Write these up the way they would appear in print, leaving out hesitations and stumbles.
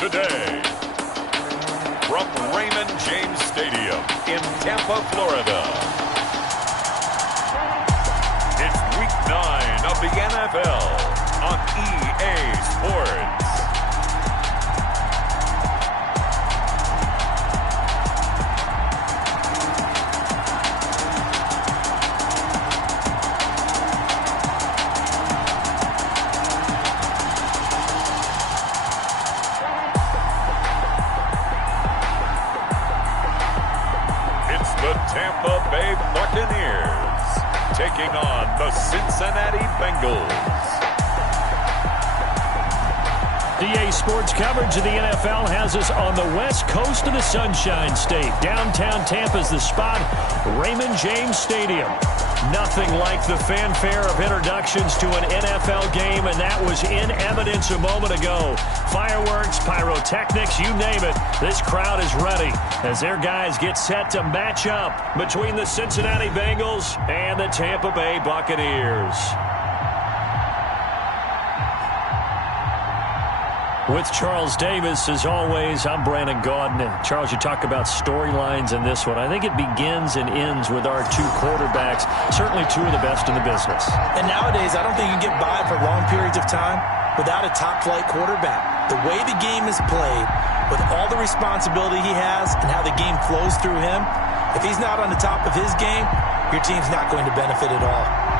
today. From Raymond James Stadium in Tampa, Florida. It's Week 9 of the NFL on EA Sports. Tampa Bay Buccaneers taking on the Cincinnati Bengals. EA Sports coverage of the NFL has us on the west coast of the Sunshine State. Downtown Tampa's the spot, Raymond James Stadium. Nothing like the fanfare of introductions to an NFL game, and that was in evidence a moment ago. Fireworks, pyrotechnics, you name it. This crowd is ready as their guys get set to match up between the Cincinnati Bengals and the Tampa Bay Buccaneers. With Charles Davis, as always, I'm Brandon Gaudin. And Charles, you talk about storylines in this one. I think it begins and ends with our two quarterbacks, certainly two of the best in the business. And nowadays, I don't think you can get by for long periods of time without a top-flight quarterback. The way the game is played, with all the responsibility he has and how the game flows through him, if he's not on the top of his game, your team's not going to benefit at all.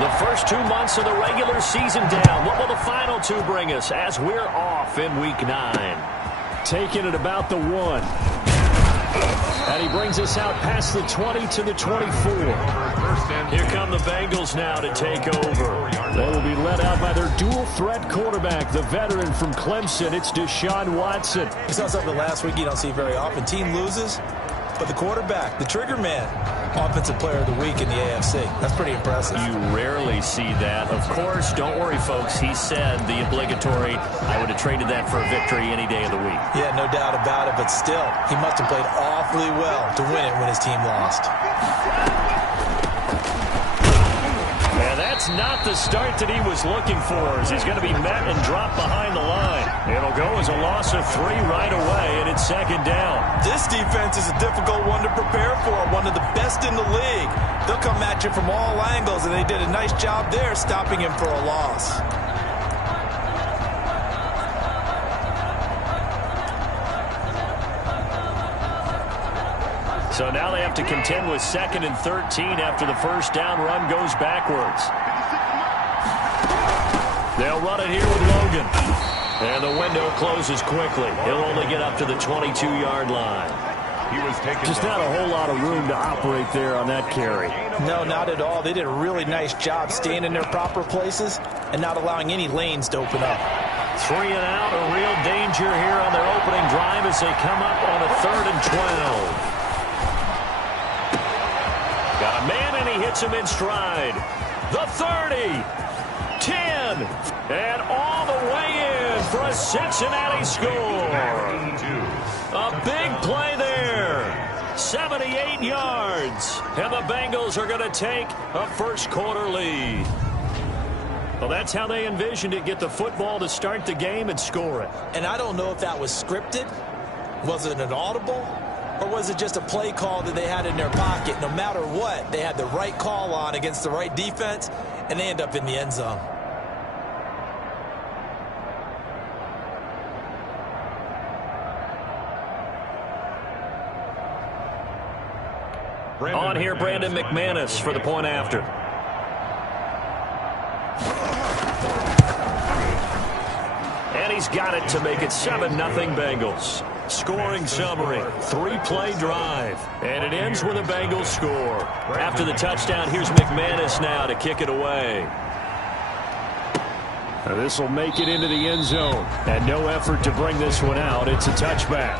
The first 2 months of the regular season down. What will the final 2 bring us as we're off in Week 9? Taking it about the 1. And he brings us out past the 20 to the 24. Here come the Bengals now to take over. They will be led out by their dual-threat quarterback, the veteran from Clemson. It's Deshaun Watson. You saw something last week you don't see very often. Team loses, but the quarterback, the trigger man, Offensive Player of the Week in the AFC. That's pretty impressive. You rarely see that. Of course, don't worry, folks. He said the obligatory, I would have traded that for a victory any day of the week. Yeah, no doubt about it, but still, he must have played awfully well to win it when his team lost. And that's not the start that he was looking for, as he's going to be met and dropped behind the line. It'll go as a loss of 3 right away, and it's second down. This defense is a difficult one to prepare for, one of the best in the league. They'll come at you from all angles, and they did a nice job there stopping him for a loss. So now they have to contend with 2nd and 13 after the first down run goes backwards. They'll run it here with Logan. And the window closes quickly. He'll only get up to the 22-yard line. Just not a whole lot of room to operate there on that carry. No, not at all. They did a really nice job staying in their proper places and not allowing any lanes to open up. 3 and out, a real danger here on their opening drive as they come up on a 3rd and 12. Got a man, and he hits him in stride. The 30, 10, and all the way in for a Cincinnati score. A big play there. 78 yards. And the Bengals are going to take a first-quarter lead. Well, that's how they envisioned it. Get the football to start the game and score it. And I don't know if that was scripted. Was it an audible? Or was it just a play call that they had in their pocket? No matter what, they had the right call on against the right defense, and they end up in the end zone. On here, Brandon McManus for the point after. And he's got it to make it 7-0 Bengals. Scoring summary, 3-play drive, and it ends with a Bengals score. After the touchdown, here's McManus now to kick it away. This will make it into the end zone, and no effort to bring this one out. It's a touchback.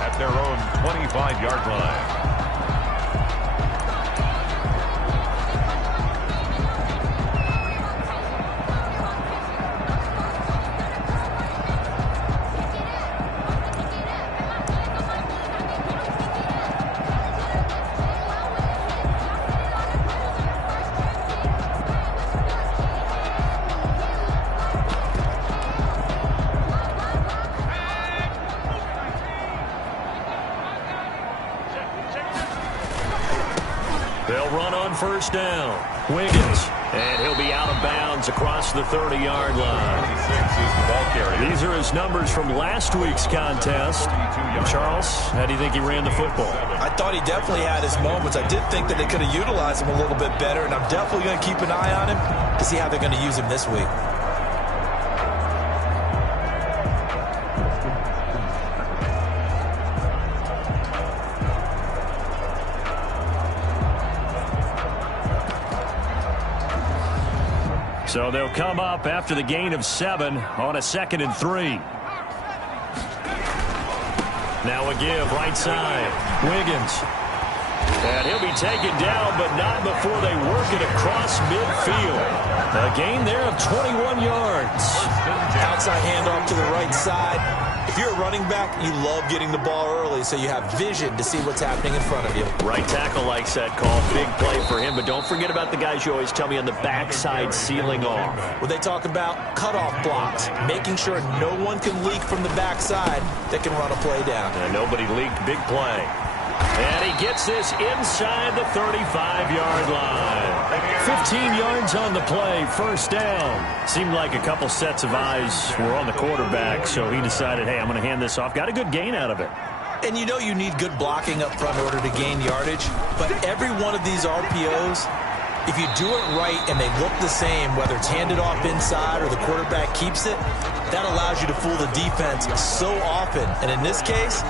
At their own 25-yard line. They'll run on first down. Wiggins. And he'll be out of bounds across the 30-yard line. 26 is the ball carrier. These are his numbers from last week's contest. Charles, how do you think he ran the football? I thought he definitely had his moments. I did think that they could have utilized him a little bit better, and I'm definitely going to keep an eye on him to see how they're going to use him this week. So they'll come up after the gain of 7 on a 2nd and 3. Now a give right side. Wiggins. And he'll be taken down, but not before they work it across midfield. A gain there of 21 yards. Outside handoff to the right side. If you're a running back, you love getting the ball early so you have vision to see what's happening in front of you. Right tackle likes that call. Big play for him, but don't forget about the guys you always tell me on the backside sealing off. Well, they talk about cutoff blocks, making sure no one can leak from the backside that can run a play down. And nobody leaked. Big play. And he gets this inside the 35-yard line. 15 yards on the play, first down. Seemed like a couple sets of eyes were on the quarterback, so he decided, hey, I'm going to hand this off. Got a good gain out of it. And you know you need good blocking up front in order to gain yardage, but every one of these RPOs If you do it right and they look the same, whether it's handed off inside or the quarterback keeps it, that allows you to fool the defense so often. And in this case,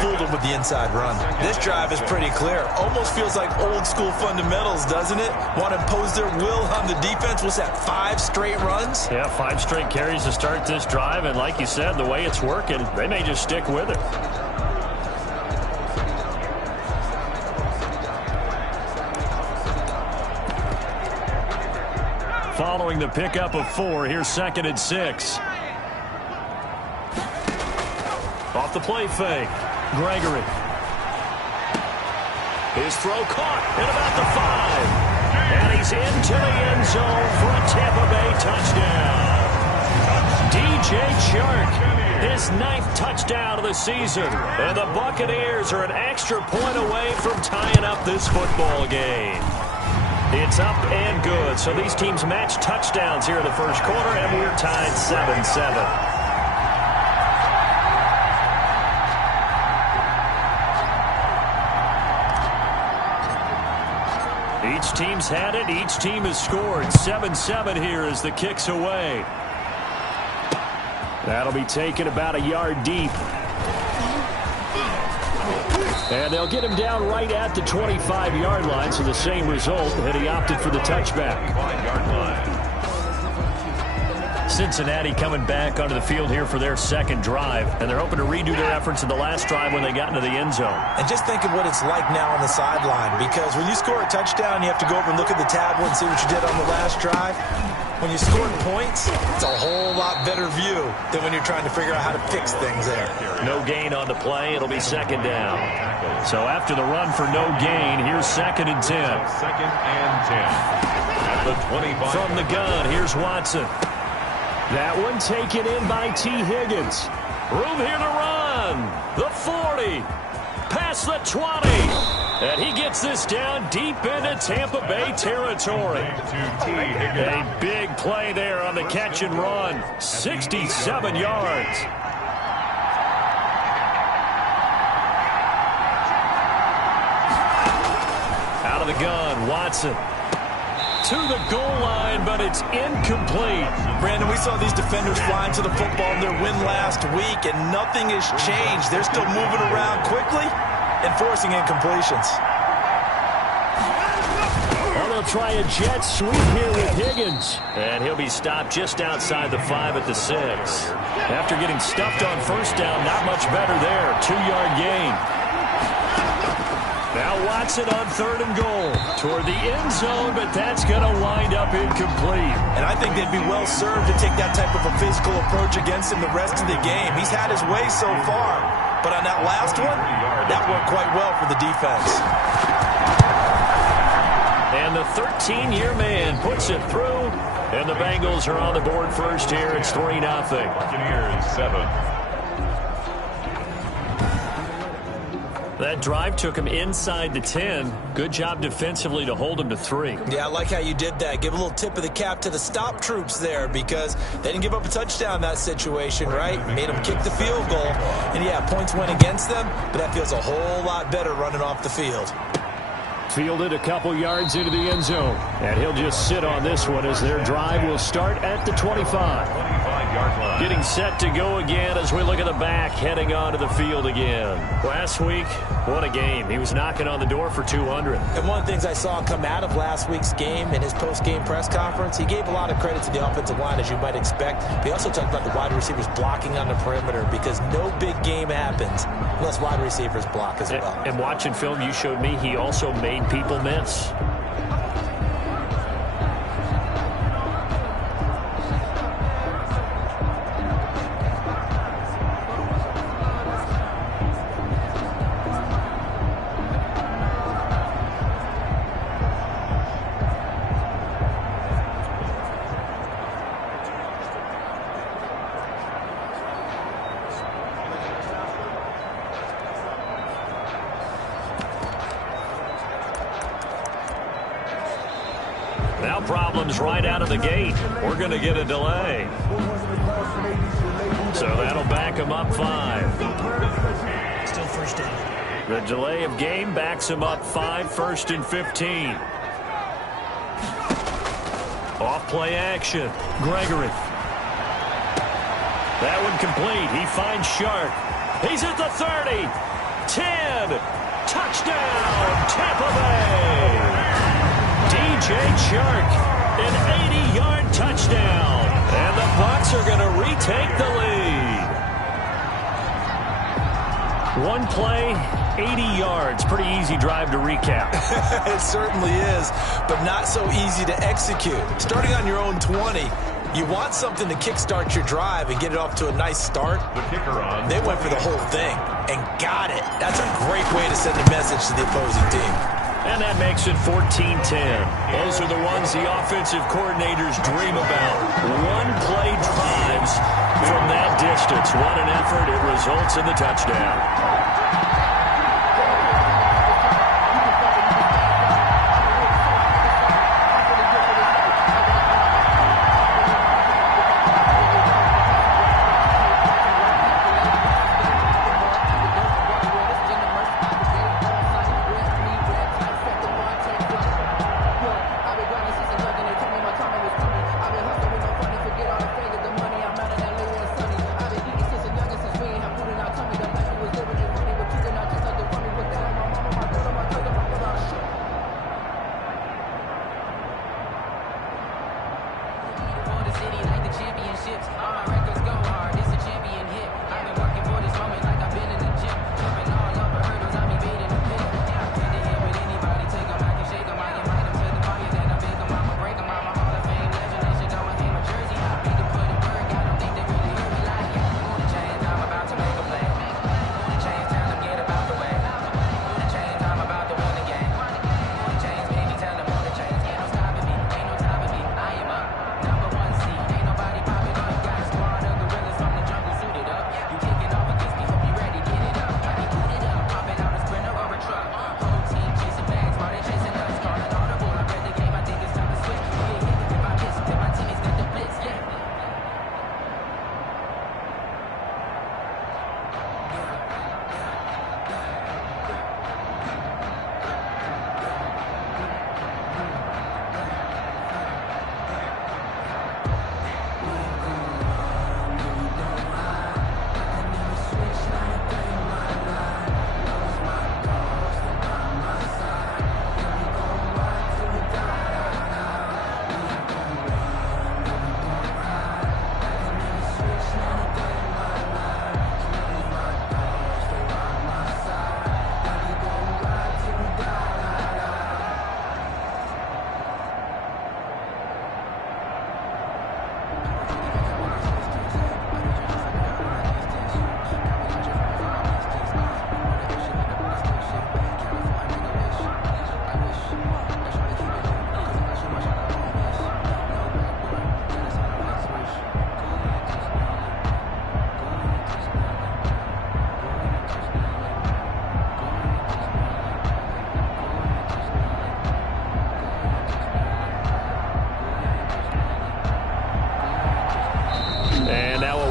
fooled them with the inside run. This drive is pretty clear. Almost feels like old school fundamentals, doesn't it? Want to impose their will on the defense. What's that, 5 straight runs? Yeah, 5 straight carries to start this drive. And like you said, the way it's working, they may just stick with it. Following the pickup of 4, here's 2nd and 6. Off the play fake. Gregory. His throw caught at about the 5. And he's into the end zone for a Tampa Bay touchdown. DJ Chark, his 9th touchdown of the season. And the Buccaneers are an extra point away from tying up this football game. It's up and good. So these teams match touchdowns here in the first quarter, and we're tied 7-7. Each team's had it. Each team has scored. 7-7 here as the kick's away. That'll be taken about a yard deep. And they'll get him down right at the 25-yard line, so the same result, and he opted for the touchback. Cincinnati coming back onto the field here for their second drive, and they're hoping to redo their efforts in the last drive when they got into the end zone. And just think of what it's like now on the sideline, because when you score a touchdown, you have to go over and look at the tablet and see what you did on the last drive. When you scored points, it's a whole lot better view than when you're trying to figure out how to fix things there. No gain on the play. It'll be 2nd down. So after the run for no gain, here's 2nd and 10. 2nd and 10. At the 25. From the gun, here's Watson. That one taken in by T. Higgins. Room here to run. The 40. Past the 20. And he gets this down deep into Tampa Bay territory. A big play there on the catch and run. 67 yards. Out of the gun, Watson. To the goal line, but it's incomplete. Brandon, we saw these defenders flying to the football in their win last week, and nothing has changed. They're still moving around quickly and forcing incompletions. Well, they'll try a jet sweep here with Higgins. And he'll be stopped just outside the 5 at the 6. After getting stuffed on first down, not much better there. 2-yard gain. Now Watson on 3rd and goal. Toward the end zone, but that's going to wind up incomplete. And I think they'd be well served to take that type of a physical approach against him the rest of the game. He's had his way so far. But on that last one, that worked quite well for the defense. And the 13-year man puts it through. And the Bengals are on the board first here. It's 3-0. Buccaneers 7. That drive took him inside the 10. Good job defensively to hold him to 3. Yeah, I like how you did that. Give a little tip of the cap to the stop troops there, because they didn't give up a touchdown in that situation, right? Made them kick the field goal. And, yeah, points went against them, but that feels a whole lot better running off the field. Fielded a couple yards into the end zone. And he'll just sit on this one as their drive will start at the 25. 25-yard line. Getting set to go again as we look at the back, heading onto the field again. Last week, what a game. He was knocking on the door for 200. And one of the things I saw come out of last week's game in his post-game press conference, he gave a lot of credit to the offensive line, as you might expect. But he also talked about the wide receivers blocking on the perimeter, because no big game happens unless wide receivers block as well. And watching film, you showed me he also made people miss. Now problems right out of the gate. We're going to get a delay. So that'll back him up 5. Still first down. The delay of game backs him up 5, 1st and 15. Off play action. Gregory. That one complete. He finds Shark. He's at the 30. 10. Touchdown, Tampa Bay. DJ Chark, an 80-yard touchdown. And the Bucs are going to retake the lead. One play, 80 yards. Pretty easy drive to recap. It certainly is, but not so easy to execute. Starting on your own 20, you want something to kickstart your drive and get it off to a nice start. The kicker on. They went for the whole thing and got it. That's a great way to send a message to the opposing team. And that makes it 14-10. Those are the ones the offensive coordinators dream about. One-play drives from that distance. What an effort. It results in the touchdown.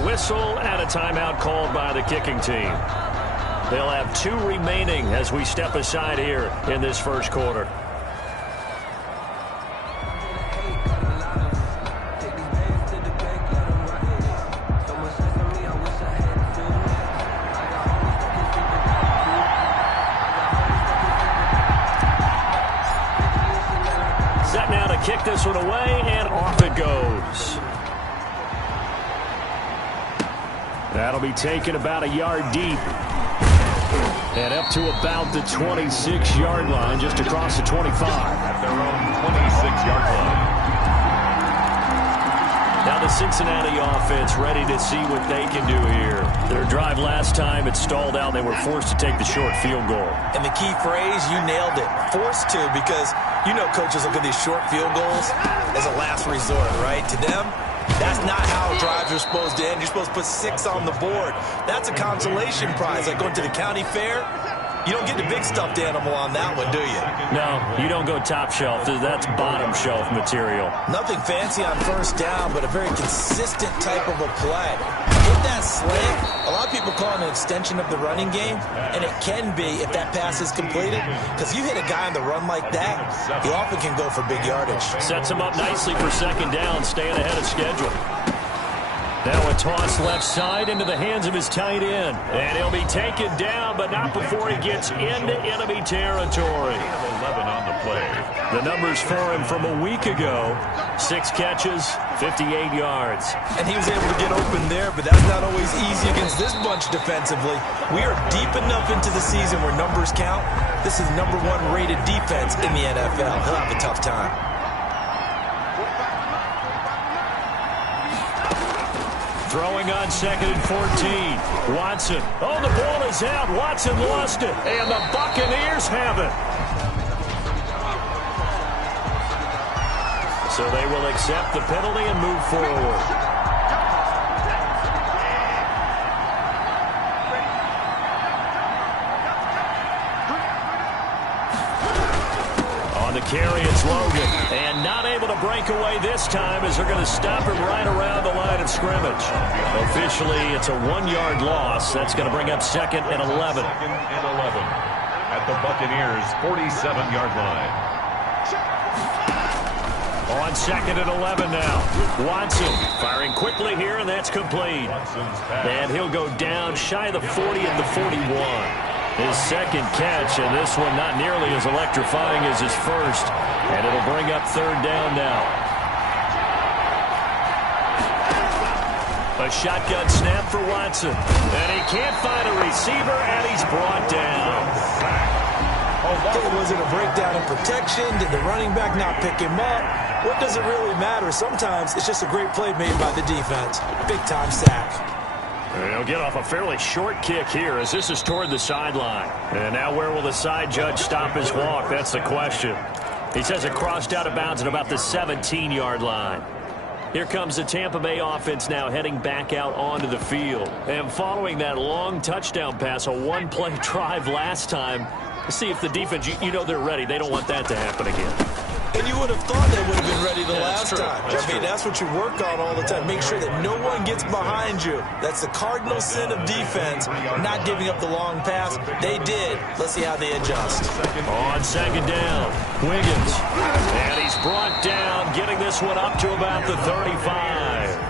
Whistle and a timeout called by the kicking team. They'll have 2 remaining as we step aside here in this first quarter. Set now to kick this one away, and off it goes. That'll be taken about a yard deep. And up to about the 26-yard line, just across the 25. At their own 26-yard line. Now the Cincinnati offense ready to see what they can do here. Their drive last time, it stalled out. They were forced to take the short field goal. And the key phrase, you nailed it. Forced to, because you know coaches look at these short field goals as a last resort, right? To them, that's not how drives are supposed to end. You're supposed to put 6 on the board. That's a consolation prize. Like going to the county fair, you don't get the big stuffed animal on that one, do you? No, you don't go top shelf. That's bottom shelf material. Nothing fancy on first down, but a very consistent type of a play. hit that slant, a lot of people call it an extension of the running game, and it can be if that pass is completed, because you hit a guy on the run like that, he often can go for big yardage. Sets him up nicely for second down, staying ahead of schedule. Now a toss left side into the hands of his tight end. And he'll be taken down, but not before he gets into enemy territory. 11 on the play. The numbers for him from a week ago: 6 catches, 58 yards. And he was able to get open there, but that's not always easy against this bunch defensively. We are deep enough into the season where numbers count. This is #1 rated defense in the NFL. He'll have a tough time. Throwing on 2nd and 14. Watson. Oh, the ball is out. Watson lost it. And the Buccaneers have it. So they will accept the penalty and move forward. On the carry, it's Logan. And not able to break away this time as they're going to stop him right around the line of scrimmage. Officially, it's a 1-yard loss. That's going to bring up 2nd and 11. 2nd and 11 at the Buccaneers' 47-yard line. On 2nd and 11 now. Watson firing quickly here, and that's complete. And he'll go down shy of the 40 at the 41. His second catch, and this one not nearly as electrifying as his first. And it'll bring up 3rd down now. A shotgun snap for Watson. And he can't find a receiver, and he's brought down. Was it a breakdown in protection? Did the running back not pick him up? What does it really matter? Sometimes it's just a great play made by the defense. Big-time sack. He'll get off a fairly short kick here as this is toward the sideline. And now where will the side judge stop his walk? That's the question. He says it crossed out of bounds at about the 17-yard line. Here comes the Tampa Bay offense now heading back out onto the field. And following that long touchdown pass, a one-play drive last time, let's see if the defense, you know they're ready. They don't want that to happen again. And you would have thought they would have been ready the last time. I mean, that's what you work on all the time. Make sure that no one gets behind you. That's the cardinal sin of defense, not giving up the long pass. They did. Let's see how they adjust. On 2nd down, Wiggins. And he's brought down, getting this one up to about the 35.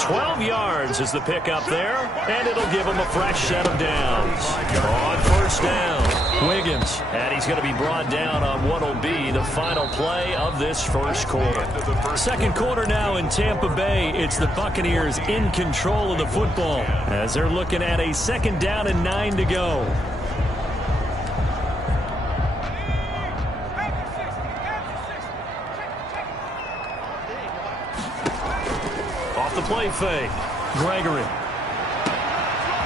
12 yards is the pickup there, and it'll give him a fresh set of downs. On 1st down, Wiggins. And he's going to be brought down on what will be the final play of this first quarter. 2nd quarter now in Tampa Bay. It's the Buccaneers in control of the football as they're looking at a 2nd down and 9 to go. The play fake. Gregory.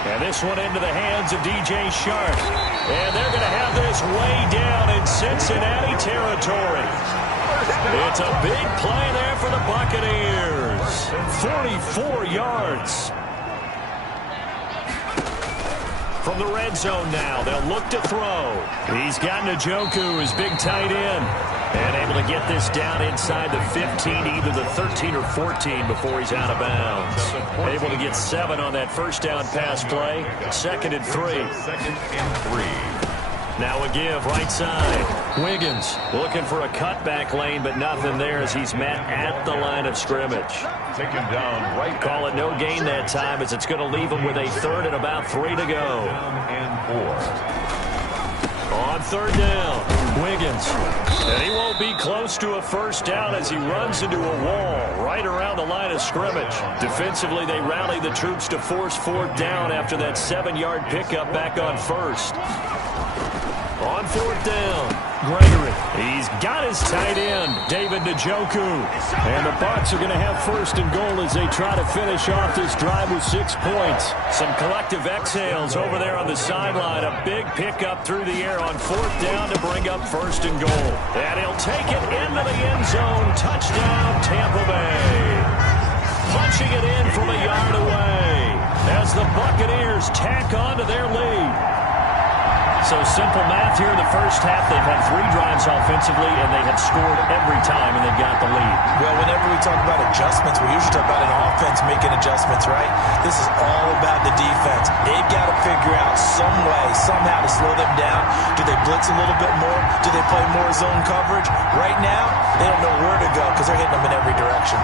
And this one into the hands of DJ Shark. And they're going to have this way down in Cincinnati territory. It's a big play there for the Buccaneers. 44 yards. From the red zone now, they'll look to throw. He's got Njoku, his big tight end. And able to get this down inside the 15, either the 13 or 14 before he's out of bounds. Able to get 7 on that first down pass play. 2nd and 3. 2nd and 3. Now a give right side. Wiggins looking for a cutback lane, but nothing there as he's met at the line of scrimmage. Taken down right. Call it no gain that time as it's going to leave him with a 3rd and about 3 to go. 2nd and 4. On 3rd down, Wiggins. And he won't be close to a first down as he runs into a wall right around the line of scrimmage. Defensively, they rally the troops to force 4th down after that 7-yard pickup back on 1st. On 4th down, Gregory. He's got his tight end, David Njoku. And the Bucs are going to have 1st and goal as they try to finish off this drive with 6 points. Some collective exhales over there on the sideline. A big pickup through the air on 4th down to bring up 1st and goal. And he'll take it into the end zone. Touchdown, Tampa Bay. Punching it in from a yard away as the Buccaneers tack on to their lead. So simple math here in the first half. They've had 3 drives offensively, and they have scored every time, and they've got the lead. Well, whenever we talk about adjustments, we usually talk about an offense making adjustments, right? This is all about the defense. They've got to figure out some way, somehow to slow them down. Do they blitz a little bit more? Do they play more zone coverage? Right now, they don't know where to go because they're hitting them in every direction.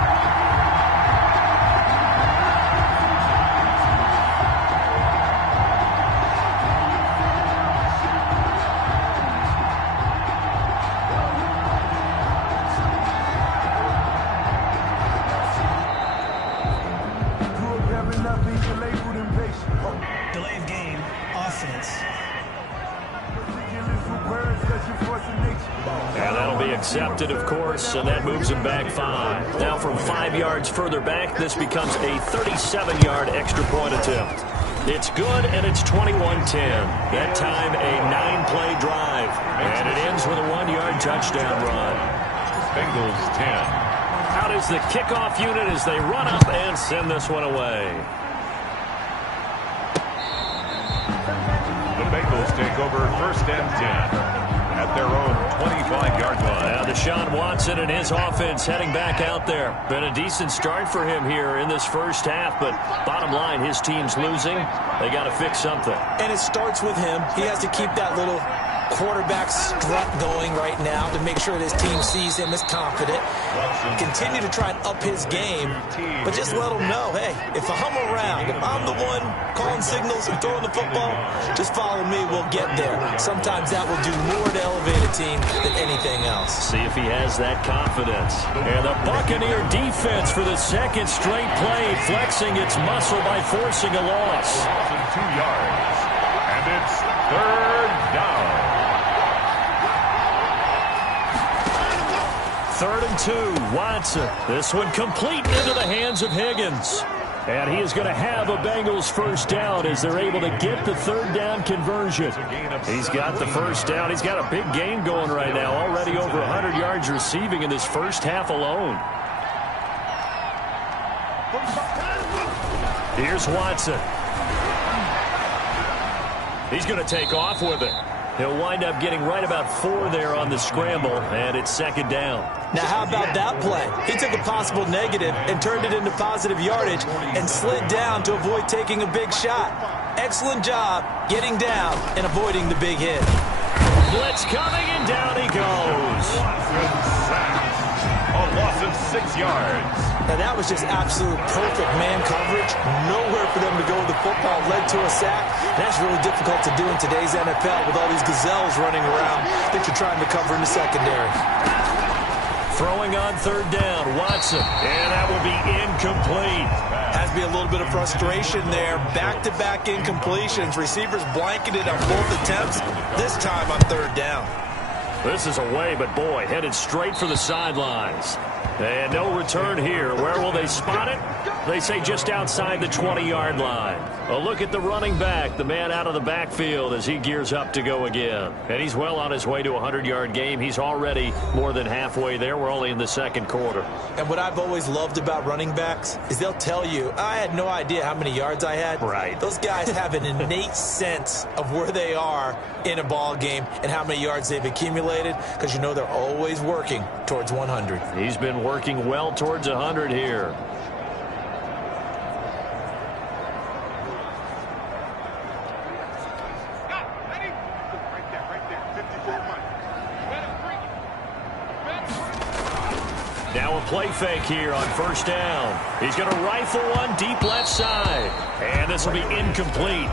Delay of game, offense. And that'll be accepted, of course, and that moves him back 5. Now from 5 yards further back, this becomes a 37-yard extra point attempt. It's good, and it's 21-10. That time, a 9-play drive. And it ends with a 1-yard touchdown run. Bengals 10. Out is the kickoff unit as they run up and send this one away. The Bengals take over 1st and 10 at their own 25-yard line. Now Deshaun Watson and his offense heading back out there. Been a decent start for him here in this first half, but bottom line, his team's losing. They got to fix something. And it starts with him. He has to keep that little quarterback strut going right now to make sure that his team sees him as confident. Continue to try and up his game, but just let him know, hey, if I'm around, if I'm the one calling signals and throwing the football, just follow me, we'll get there. Sometimes that will do more to elevate a team than anything else. See if he has that confidence. And the Buccaneer defense for the second straight play, flexing its muscle by forcing a loss. 2 yards, and it's 3rd down. 3rd and 2, Watson. This one complete into the hands of Higgins. And he is going to have a Bengals first down as they're able to get the 3rd down conversion. He's got the first down. He's got a big game going right now. Already over 100 yards receiving in this first half alone. Here's Watson. He's going to take off with it. He'll wind up getting right about 4 there on the scramble, and it's 2nd down. Now, how about that play? He took a possible negative and turned it into positive yardage and slid down to avoid taking a big shot. Excellent job getting down and avoiding the big hit. Blitz coming, and down he goes. A loss of 6 yards. Now, that was just absolute perfect man coverage. Nowhere for them to go with the football. Led to a sack. And that's really difficult to do in today's NFL with all these gazelles running around that you're trying to cover in the secondary. Throwing on 3rd down, Watson. And that will be incomplete. Has to be a little bit of frustration there. Back-to-back incompletions. Receivers blanketed on both attempts. This time on 3rd down. This is away, but boy, headed straight for the sidelines. And no return here. Where will they spot it? They say just outside the 20-yard line. A look at the running back, the man out of the backfield as he gears up to go again. And he's well on his way to a 100-yard game. He's already more than halfway there. We're only in the 2nd quarter. And what I've always loved about running backs is they'll tell you, I had no idea how many yards I had. Right. Those guys have an innate sense of where they are in a ball game and how many yards they've accumulated because you know they're always working towards 100. He's been working well towards 100 here. Now a play fake here on 1st down. He's going to rifle one deep left side. And this will be incomplete.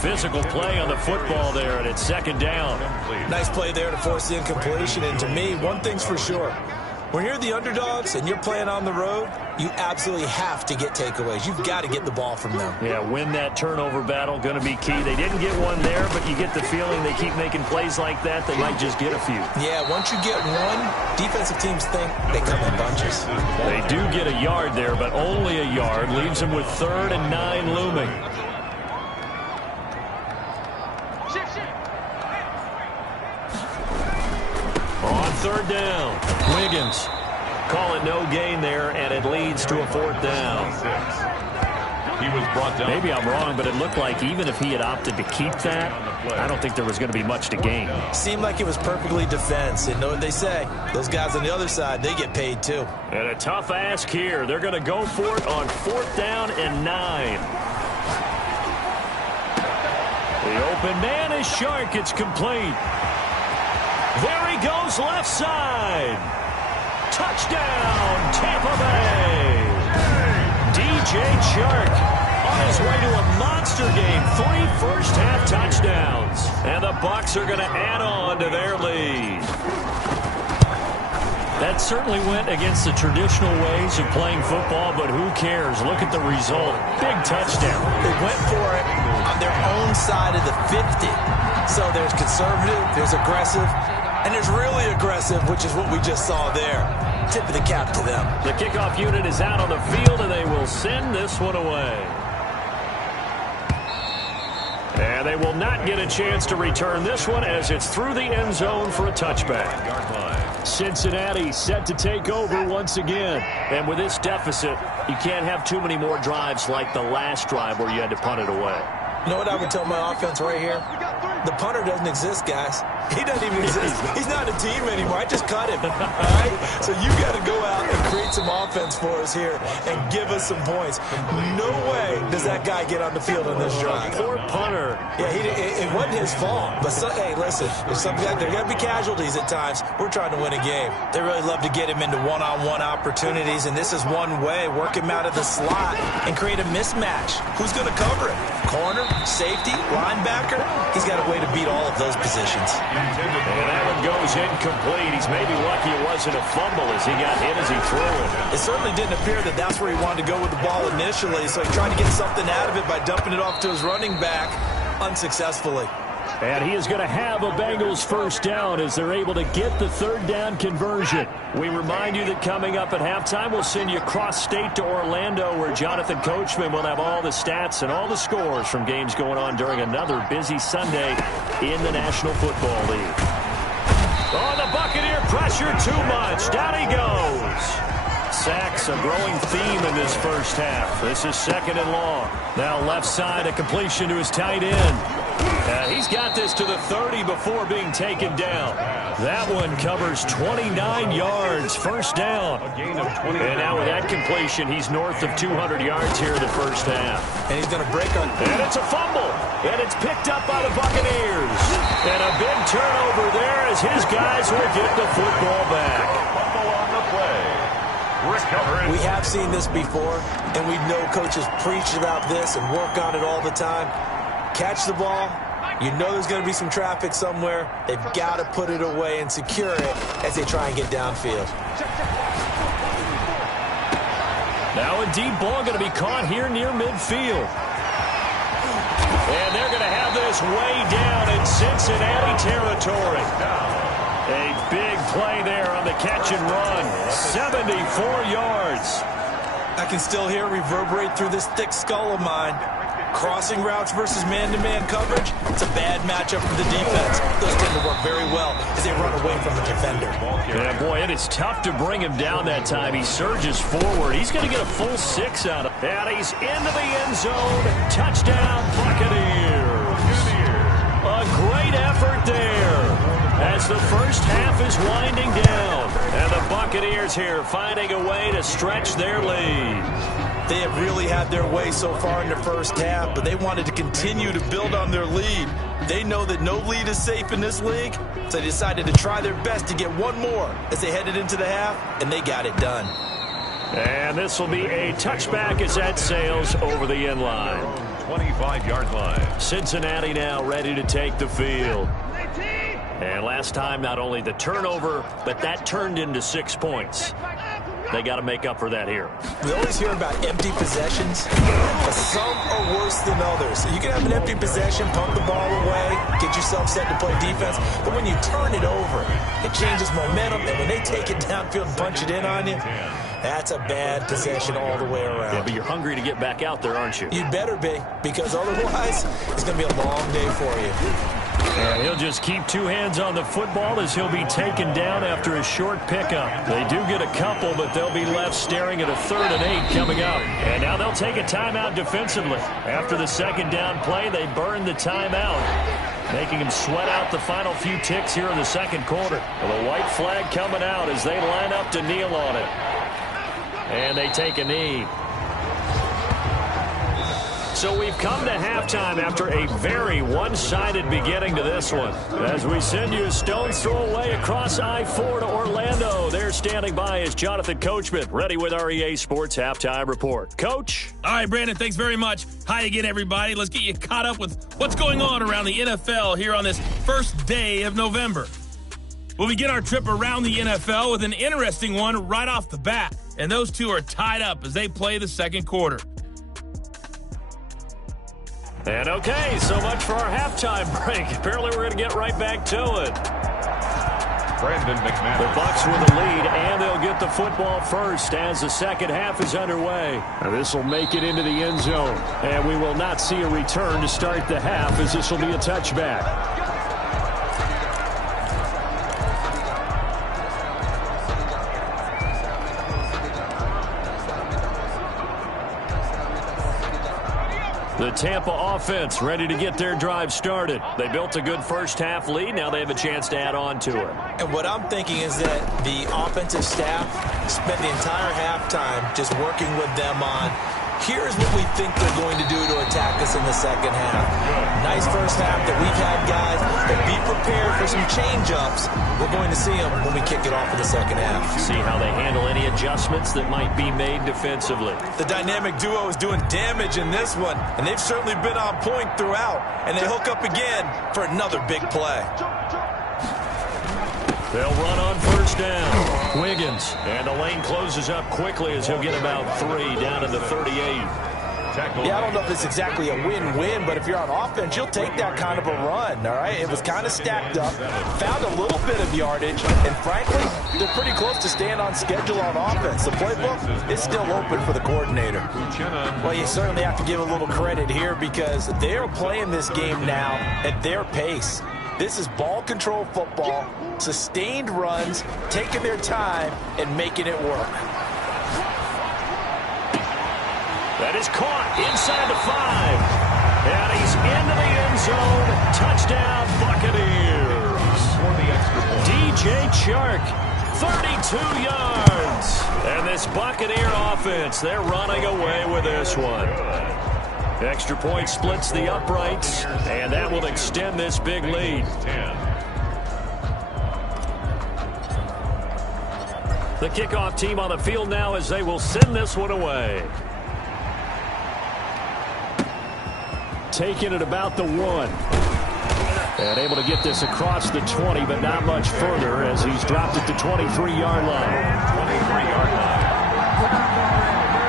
Physical play on the football there, and it's 2nd down. Nice play there to force the incompletion. And to me, one thing's for sure. When you're the underdogs and you're playing on the road, you absolutely have to get takeaways. You've got to get the ball from them. Yeah, win that turnover battle, going to be key. They didn't get one there, but you get the feeling they keep making plays like that, they might just get a few. Yeah, once you get one, defensive teams think they come in bunches. They do get a yard there, but only a yard. Leaves them with 3rd and 9 looming. On 3rd down, Wiggins. Call it no gain there, and it leads to a 4th down. He was brought down. Maybe I'm wrong, but it looked like even if he had opted to keep that, I don't think there was going to be much to gain. Seemed like it was perfectly defense. And know what they say? Those guys on the other side, they get paid too. And a tough ask here. They're going to go for it on 4th down and 9. The open man is Shark. It's complete. There he goes left side. Touchdown, Tampa Bay. DJ Chark on his way to a monster game. 3 first-half touchdowns. And the Bucs are going to add on to their lead. That certainly went against the traditional ways of playing football, but who cares? Look at the result. Big touchdown. They went for it on their own side of the 50. So there's conservative, there's aggressive, and there's really aggressive, which is what we just saw there. Tip of the cap to them. The kickoff unit is out on the field, and they will send this one away. And they will not get a chance to return this one as it's through the end zone for a touchback. Cincinnati set to take over once again. And with this deficit, you can't have too many more drives like the last drive where you had to punt it away. You know what I would tell my offense right here? The punter doesn't exist, guys. He doesn't even exist. He's not a team anymore. I just cut him. All right? So you got to go out and create some offense for us here and give us some points. No way does that guy get on the field on this drive. Poor punter. Yeah, it wasn't his fault. But, hey, listen, there's there are going to be casualties at times. We're trying to win a game. They really love to get him into one-on-one opportunities, and this is one way. Work him out of the slot and create a mismatch. Who's going to cover him? Corner, safety, linebacker? He's got a way to beat all of those positions. And that one goes incomplete. He's maybe lucky it wasn't a fumble as he got hit as he threw it. It certainly didn't appear that that's where he wanted to go with the ball initially, so he tried to get something out of it by dumping it off to his running back unsuccessfully. And he is going to have a Bengals first down as they're able to get the 3rd down conversion. We remind you that coming up at halftime, we'll send you cross-state to Orlando where Jonathan Coachman will have all the stats and all the scores from games going on during another busy Sunday in the National Football League. Oh, the Buccaneer pressure too much. Down he goes. Sacks, a growing theme in this first half. This is 2nd and long. Now left side, a completion to his tight end. He's got this to the 30 before being taken down. That one covers 29 yards. First down. And now with that completion, he's north of 200 yards here in the first half. And he's going to break on. And it's a fumble. And it's picked up by the Buccaneers. And a big turnover there as his guys will get the football back. Fumble on the play. We have seen this before, and we know coaches preach about this and work on it all the time. Catch the ball. You know there's going to be some traffic somewhere. They've got to put it away and secure it as they try and get downfield. Now a deep ball going to be caught here near midfield. And they're going to have this way down in Cincinnati territory. A big play there on the catch and run. 74 yards. I can still hear it reverberate through this thick skull of mine. Crossing routes versus man-to-man coverage, it's a bad matchup for the defense. Those tend to work very well as they run away from the defender. Yeah, boy, it is tough to bring him down that time. He surges forward. He's going to get a full 6 out of it. And he's into the end zone. Touchdown, Buccaneers. A great effort there as the first half is winding down. And the Buccaneers here finding a way to stretch their lead. They have really had their way so far in the first half, but they wanted to continue to build on their lead. They know that no lead is safe in this league, so they decided to try their best to get one more as they headed into the half, and they got it done. And this will be a touchback as that sails over the end line. 25-yard line. Cincinnati now ready to take the field. And last time, not only the turnover, but that turned into 6 points. They got to make up for that here. We always hear about empty possessions, but some are worse than others. So you can have an empty possession, pump the ball away, get yourself set to play defense, but when you turn it over, it changes momentum, and when they take it downfield and punch it in on you, that's a bad possession all the way around. Yeah, but you're hungry to get back out there, aren't you? You better be, because otherwise, it's going to be a long day for you. And he'll just keep two hands on the football as he'll be taken down after a short pickup. They do get a couple, but they'll be left staring at a 3rd and 8 coming up. And now they'll take a timeout defensively. After the second down play, they burn the timeout, making them sweat out the final few ticks here in the second quarter. Well, the white flag coming out as they line up to kneel on it. And they take a knee. So we've come to halftime after a very one-sided beginning to this one. As we send you a stone's throw away across I-4 to Orlando. There standing by is Jonathan Coachman, ready with our EA Sports Halftime Report. Coach? All right, Brandon, thanks very much. Hi again, everybody. Let's get you caught up with what's going on around the NFL here on this first day of November. We'll begin our trip around the NFL with an interesting one right off the bat. And those two are tied up as they play the second quarter. And okay, so much for our halftime break. Apparently we're going to get right back to it. Brandon McManus. The Bucs with the lead, and they'll get the football first as the second half is underway. This will make it into the end zone, and we will not see a return to start the half as this will be a touchback. The Tampa offense ready to get their drive started. They built a good first half lead. Now they have a chance to add on to it. And what I'm thinking is that the offensive staff spent the entire halftime just working with them on, here's what we think they're going to do to attack us in the second half. Nice first half that we've had, guys, but be prepared for some change-ups. We're going to see them when we kick it off in the second half. See how they handle any adjustments that might be made defensively. The dynamic duo is doing damage in this one, and they've certainly been on point throughout, and they hook up again for another big play. They'll run on first down. Wiggins. And the lane closes up quickly as he'll get about 3 down to the 38. Yeah, I don't know if it's exactly a win-win, but if you're on offense, you'll take that kind of a run, all right? It was kind of stacked up, found a little bit of yardage, and frankly, they're pretty close to staying on schedule on offense. The playbook is still open for the coordinator. Well, you certainly have to give a little credit here because they're playing this game now at their pace. This is ball control football, sustained runs, taking their time, and making it work. That is caught inside the 5. And he's into the end zone. Touchdown, Buccaneers. DJ Chark, 32 yards. And this Buccaneer offense, they're running away with this one. Extra point splits the uprights, and that will extend this big lead. The kickoff team on the field now as they will send this one away. Taking it about the 1. And able to get this across the 20, but not much further as he's dropped it to 23-yard line. 23-yard line.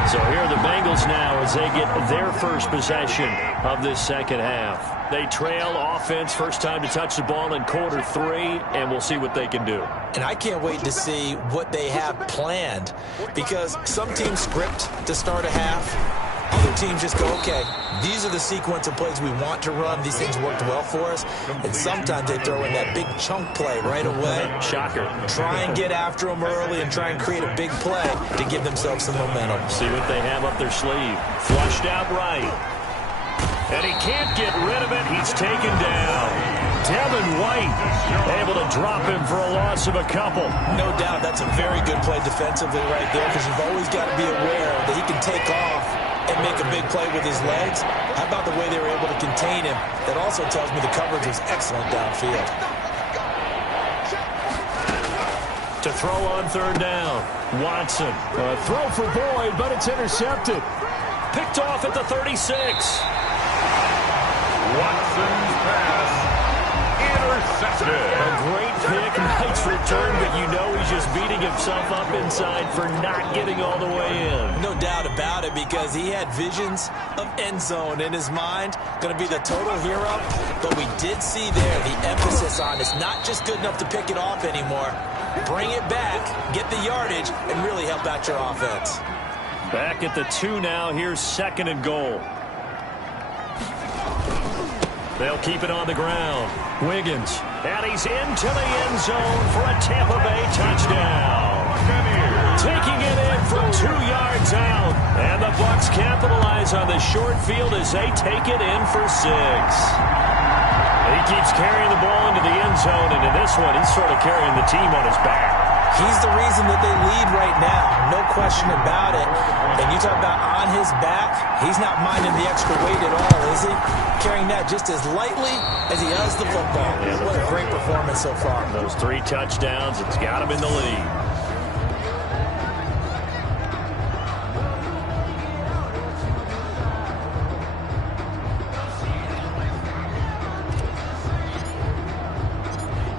So here are the Bengals now as they get their first possession of this second half. They trail offense, first time to touch the ball in quarter 3, and we'll see what they can do. And I can't wait to see what they have planned because some teams script to start a half. Other teams just go, okay, these are the sequence of plays we want to run. These things worked well for us. And sometimes they throw in that big chunk play right away. Shocker. Try and get after them early and try and create a big play to give themselves some momentum. See what they have up their sleeve. Flushed out right. And he can't get rid of it. He's taken down. Devin White able to drop him for a loss of a couple. No doubt that's a very good play defensively right there because you've always got to be aware that he can take off and make a big play with his legs. How about the way they were able to contain him? That also tells me the coverage was excellent downfield. To throw on third down, Watson. A throw for Boyd, but it's intercepted. Picked off at the 36. Watson's pass intercepted. A great pick, nice return, but you know he's just beating himself up inside for not getting all the way in. No doubt about it because he had visions of end zone in his mind. Going to be the total hero, but we did see there the emphasis on it's not just good enough to pick it off anymore. Bring it back, get the yardage, and really help out your offense. Back at the 2 now. Here's second and goal. They'll keep it on the ground. Wiggins, and he's into the end zone for a Tampa Bay touchdown. Taking it in from 2 yards out. And the Bucs capitalize on the short field as they take it in for 6. He keeps carrying the ball into the end zone, and in this one, he's sort of carrying the team on his back. He's the reason that they lead right now. No question about it. And you talk about on his back, he's not minding the extra weight at all, is he? Carrying that just as lightly as he does the football. Yeah, what a great performance so far. Those 3 touchdowns, it's got him in the lead.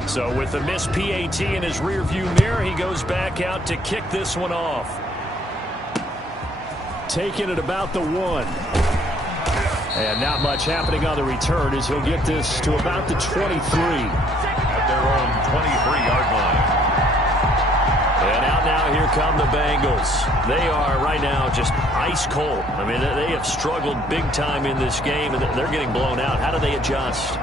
So with the missed PAT in his rearview mirror, he goes back out to kick this one off. Taking it about the 1. And not much happening on the return as he'll get this to about the 23. At their own 23-yard line. And out now, here come the Bengals. They are right now just ice cold. I mean, they have struggled big time in this game, and they're getting blown out. How do they adjust?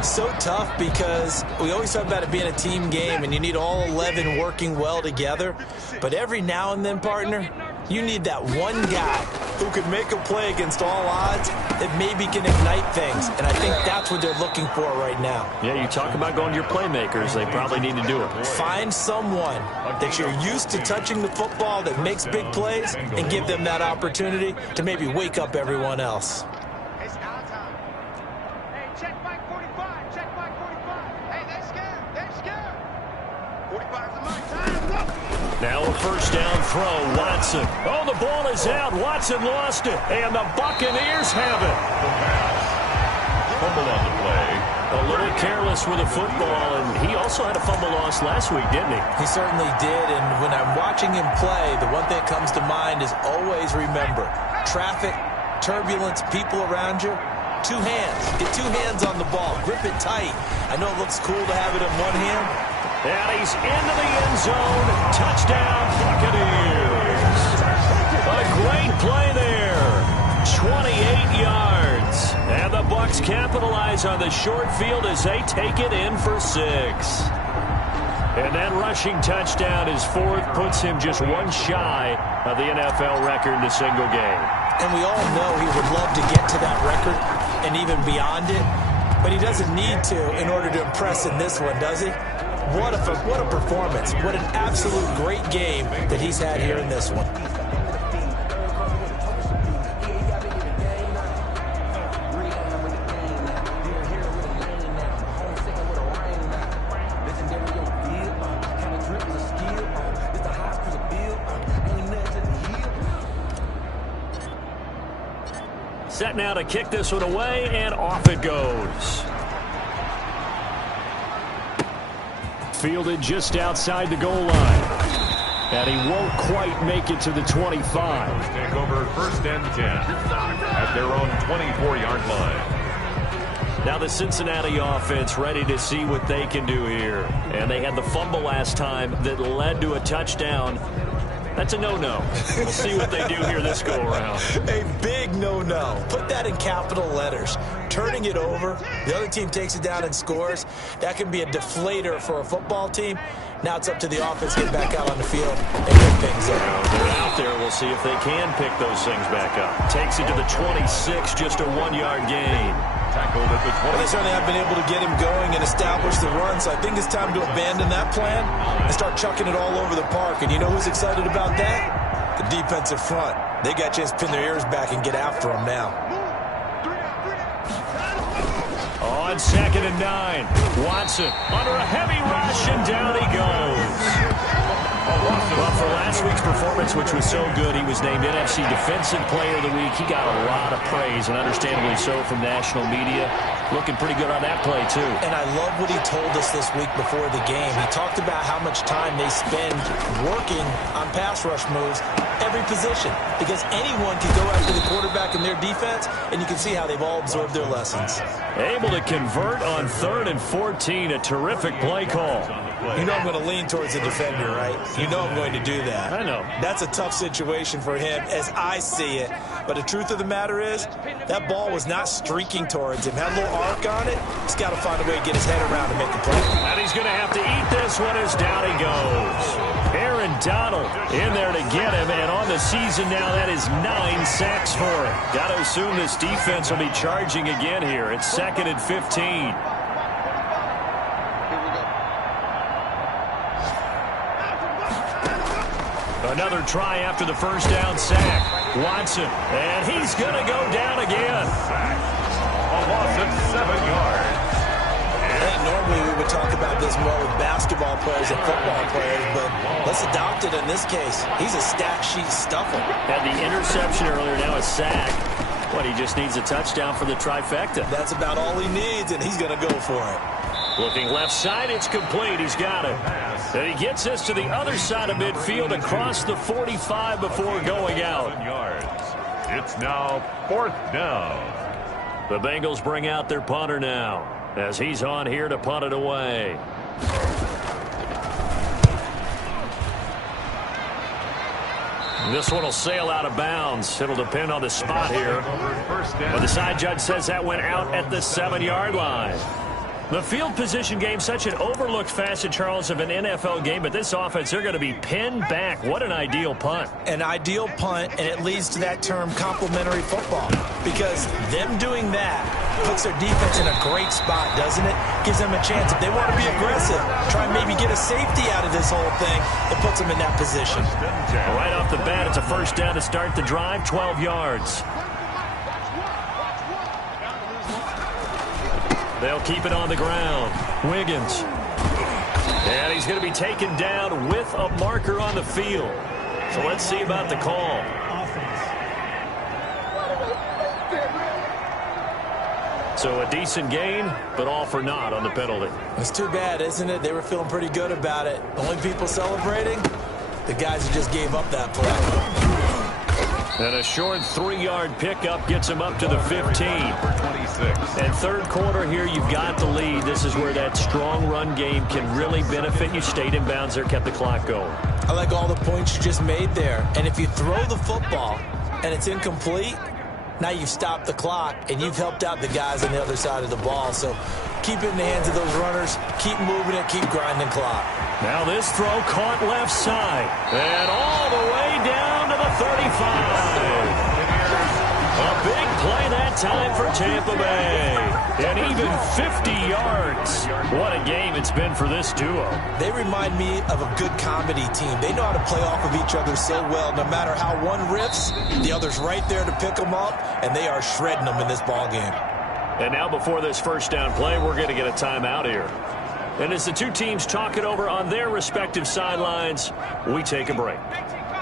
So tough because we always talk about it being a team game and you need all 11 working well together. But every now and then, partner, you need that one guy who can make a play against all odds that maybe can ignite things. And I think that's what they're looking for right now. Yeah, you talk about going to your playmakers. They probably need to do it. Find someone that you're used to touching the football that makes big plays and give them that opportunity to maybe wake up everyone else. Now a first down throw, Watson. Oh, the ball is out. Watson lost it, and the Buccaneers have it. Fumble on the play. A little careless with the football, and he also had a fumble loss last week, didn't he? He certainly did, and when I'm watching him play, the one thing that comes to mind is always remember, traffic, turbulence, people around you, 2 hands. Get 2 hands on the ball. Grip it tight. I know it looks cool to have it in one hand. And he's into the end zone. Touchdown, Buccaneers. A great play there. 28 yards. And the Bucs capitalize on the short field as they take it in for 6. And that rushing touchdown, his 4th, puts him just 1 shy of the NFL record in a single game. And we all know he would love to get to that record and even beyond it. But he doesn't need to in order to impress in this one, does he? What a performance. What an absolute great game that he's had here in this one. Set now to kick this one away, and off it goes. Fielded just outside the goal line. And he won't quite make it to the 25. Take over first and 10 at their own 24-yard line. Now the Cincinnati offense ready to see what they can do here. And they had the fumble last time that led to a touchdown. That's a no-no. We'll see what they do here this go-around. A big no-no. Put that in capital letters. Turning it over, the other team takes it down and scores. That can be a deflator for a football team. Now it's up to the offense to get back out on the field and pick things up. They're out there. We'll see if they can pick those things back up. Takes it to the 26, just a 1-yard gain. Tackled at the 20. Well, they certainly have been able to get him going and establish the run, so I think it's time to abandon that plan and start chucking it all over the park. And you know who's excited about that? The defensive front. They got a chance to pin their ears back and get after him now. On 2nd and 9, Watson under a heavy rush, and down he goes. Well, for last week's performance, which was so good, he was named NFC Defensive Player of the Week. He got a lot of praise, and understandably so, from national media. Looking pretty good on that play, too. And I love what he told us this week before the game. He talked about how much time they spend working on pass rush moves, every position, because anyone can go after the quarterback in their defense, and you can see how they've all absorbed their lessons. Able to convert on 3rd and 14, a terrific play call. You know I'm going to lean towards the defender, right? You know I'm going to do that. I know. That's a tough situation for him as I see it. But the truth of the matter is, that ball was not streaking towards him. Had a little arc on it. He's got to find a way to get his head around and make a play. And he's going to have to eat this one as down he goes. Aaron Donald in there to get him, and on the season now, that is 9 sacks for him. Got to assume this defense will be charging again here. It's 2nd and 15. Another try after the first down sack. Watson, and he's going to go down again. A loss of 7 yards. Normally we would talk about this more with basketball players and football players, but let's adopt it in this case. He's a stat sheet stuffer. Had the interception earlier, now a sack. What, he just needs a touchdown for the trifecta. That's about all he needs, and he's going to go for it. Looking left side, it's complete. He's got it. And he gets us to the other side of midfield across the 45 before going out. 7 yards. It's now 4th down. The Bengals bring out their punter now as he's on here to punt it away. This one will sail out of bounds. It'll depend on the spot here. But the side judge says that went out at the 7-yard line. The field position game, such an overlooked facet, Charles, of an NFL game, but this offense, they're going to be pinned back. What an ideal punt. An ideal punt, and it leads to that term complementary football, because them doing that puts their defense in a great spot, doesn't it? Gives them a chance. If they want to be aggressive, try and maybe get a safety out of this whole thing, it puts them in that position. Right off the bat, it's a first down to start the drive, 12 yards. They'll keep it on the ground. Wiggins. And he's going to be taken down with a marker on the field. So let's see about the call. So a decent gain, but all for naught on the penalty. It's too bad, isn't it? They were feeling pretty good about it. Only people celebrating? The guys who just gave up that play. And a short 3-yard pickup gets him up to the 15. And third quarter here, you've got the lead. This is where that strong run game can really benefit you. Stayed in bounds there, kept the clock going. I like all the points you just made there. And if you throw the football and it's incomplete, now you've stopped the clock and you've helped out the guys on the other side of the ball. So keep it in the hands of those runners. Keep moving it. Keep grinding clock. Now this throw caught left side. And all the way down to the 35. A big play that time for Tampa Bay. And even 50 yards. What a game it's been for this duo. They remind me of a good comedy team. They know how to play off of each other so well. No matter how one riffs, the other's right there to pick them up, and they are shredding them in this ball game. And now before this first down play, we're going to get a timeout here. And as the two teams talk it over on their respective sidelines, we take a break.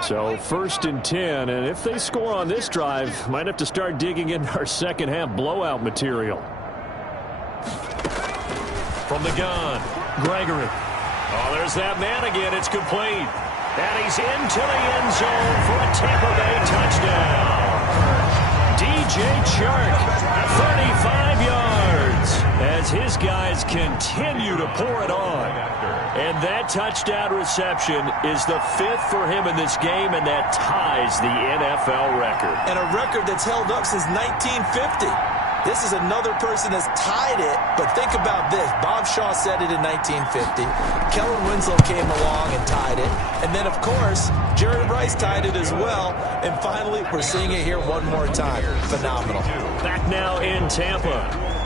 So 1st and 10, and if they score on this drive, might have to start digging in our second half blowout material. From the gun, Gregory. Oh, there's that man again. It's complete. And he's into the end zone for a Tampa Bay touchdown. DJ Chark, 35 yards, as his guys continue to pour it on. And that touchdown reception is the 5th for him in this game, and that ties the NFL record. And a record that's held up since 1950. This is another person that's tied it, but think about this. Bob Shaw said it in 1950. Kellen Winslow came along and tied it. And then, of course, Jerry Rice tied it as well. And finally, we're seeing it here one more time. Phenomenal. Back now in Tampa,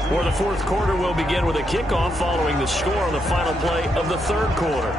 where the fourth quarter will begin with a kickoff following the score on the final play of the third quarter.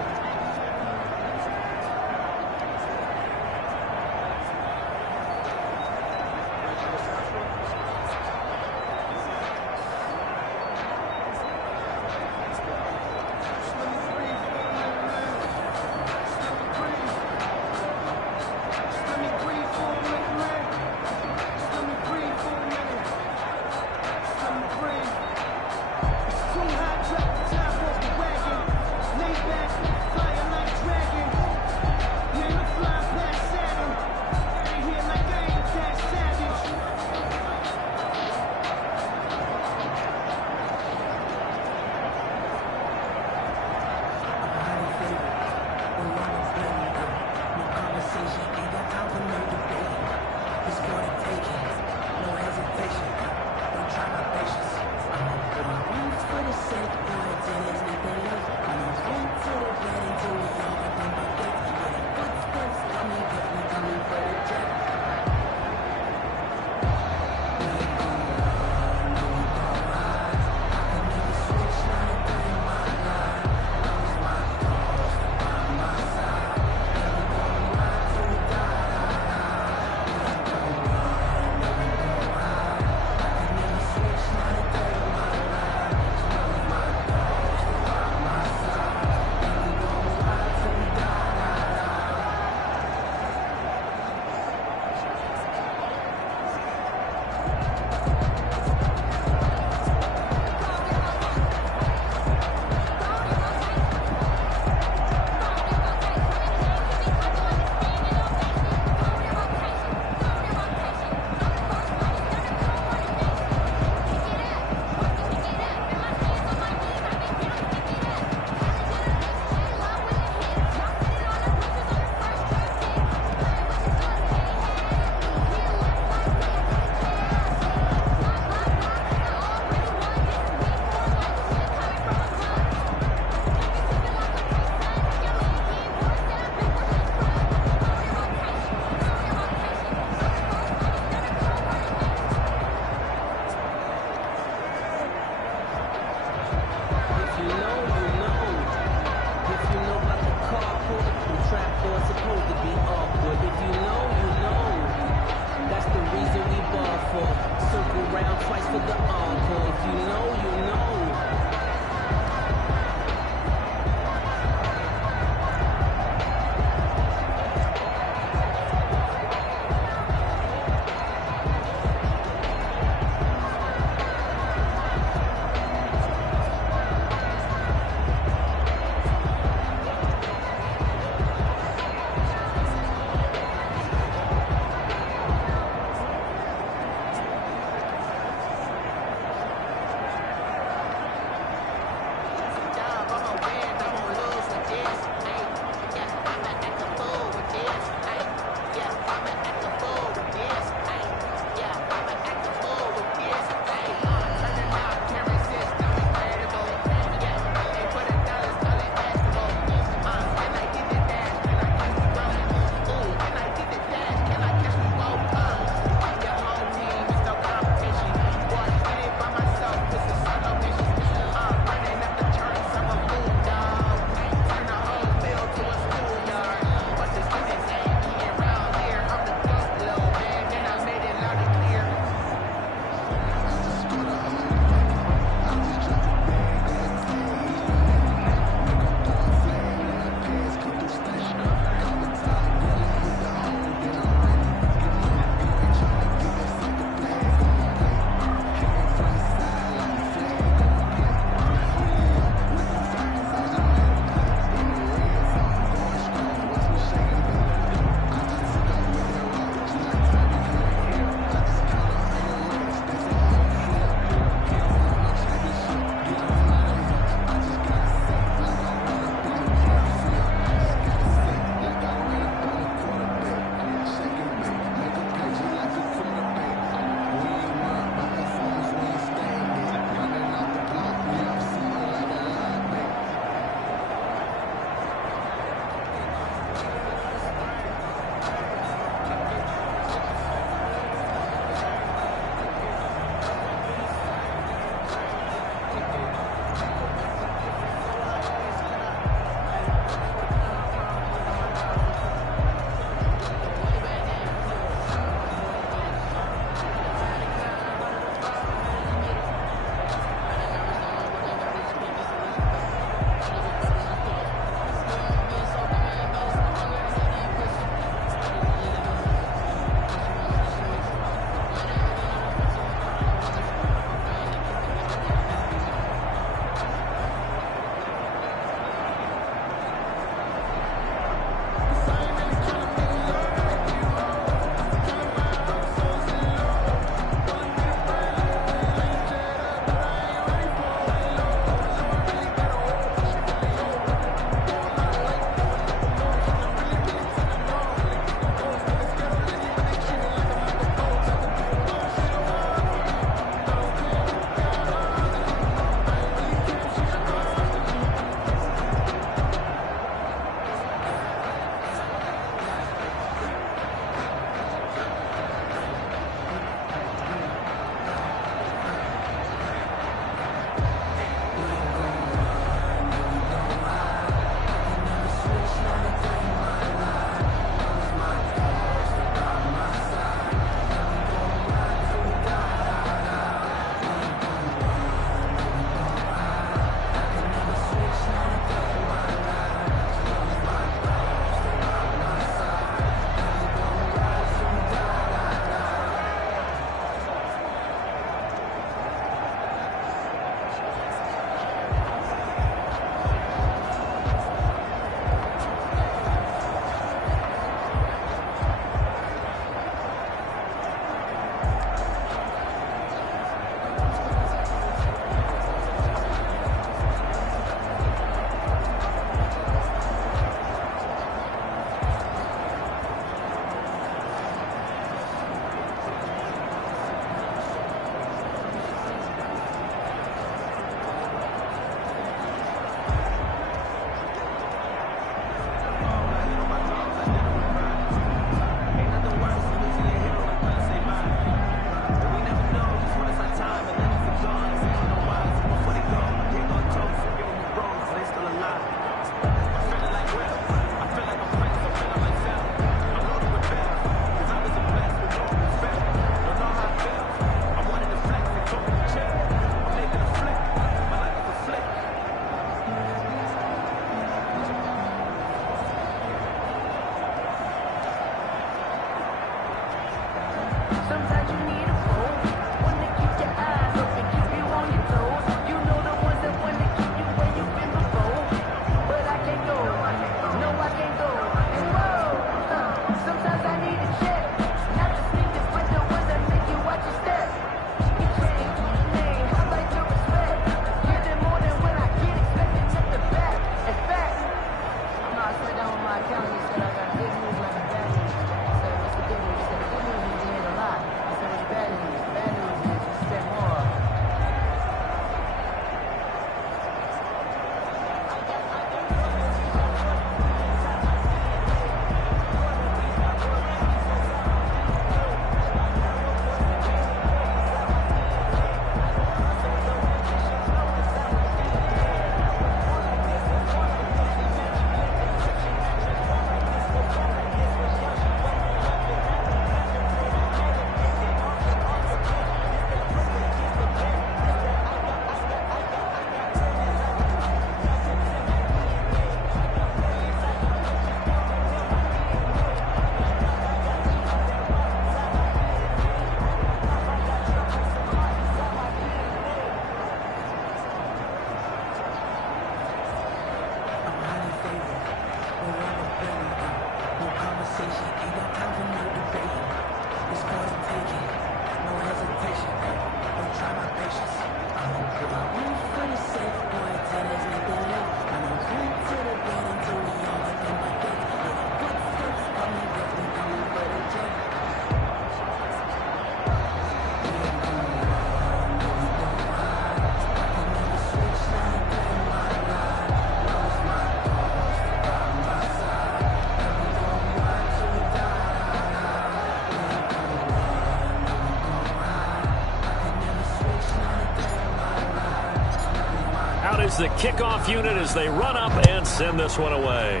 is the kickoff unit as they run up and send this one away.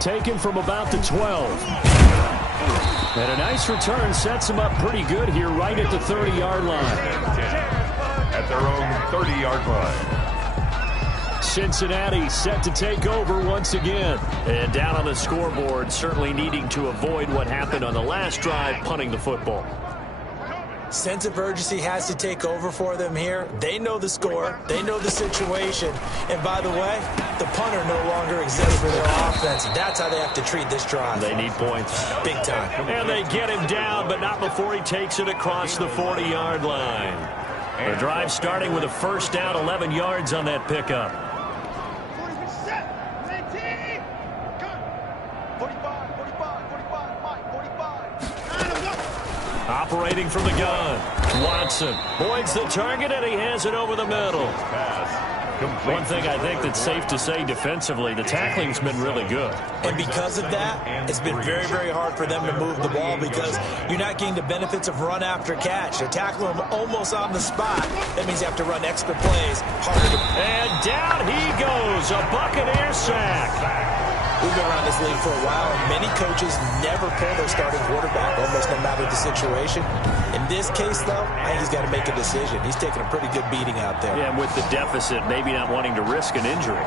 Taken from about the 12. And a nice return sets them up pretty good here right at the 30-yard line. At their own 30-yard line. Cincinnati set to take over once again. And down on the scoreboard, certainly needing to avoid what happened on the last drive, punting the football. Sense of urgency has to take over for them here. They know the score. They know the situation. And by the way, the punter no longer exists for their offense. That's how they have to treat this drive. They need points. Big time. And they get him down, but not before he takes it across the 40-yard line. The drive starting with a first down, 11 yards on that pickup. 45. Operating from the gun, Watson voids the target, and he has it over the middle. One thing I think that's safe to say defensively, the tackling's been really good. And because of that, it's been very, very hard for them to move the ball because you're not getting the benefits of run after catch. They're tackling them almost on the spot. That means you have to run extra plays. And down he goes, a Buccaneer sack. We've been around this league for a while, and many coaches never pull their starting quarterback, almost no matter the situation. In this case, though, I think he's got to make a decision. He's taking a pretty good beating out there. Yeah, and with the deficit, maybe not wanting to risk an injury.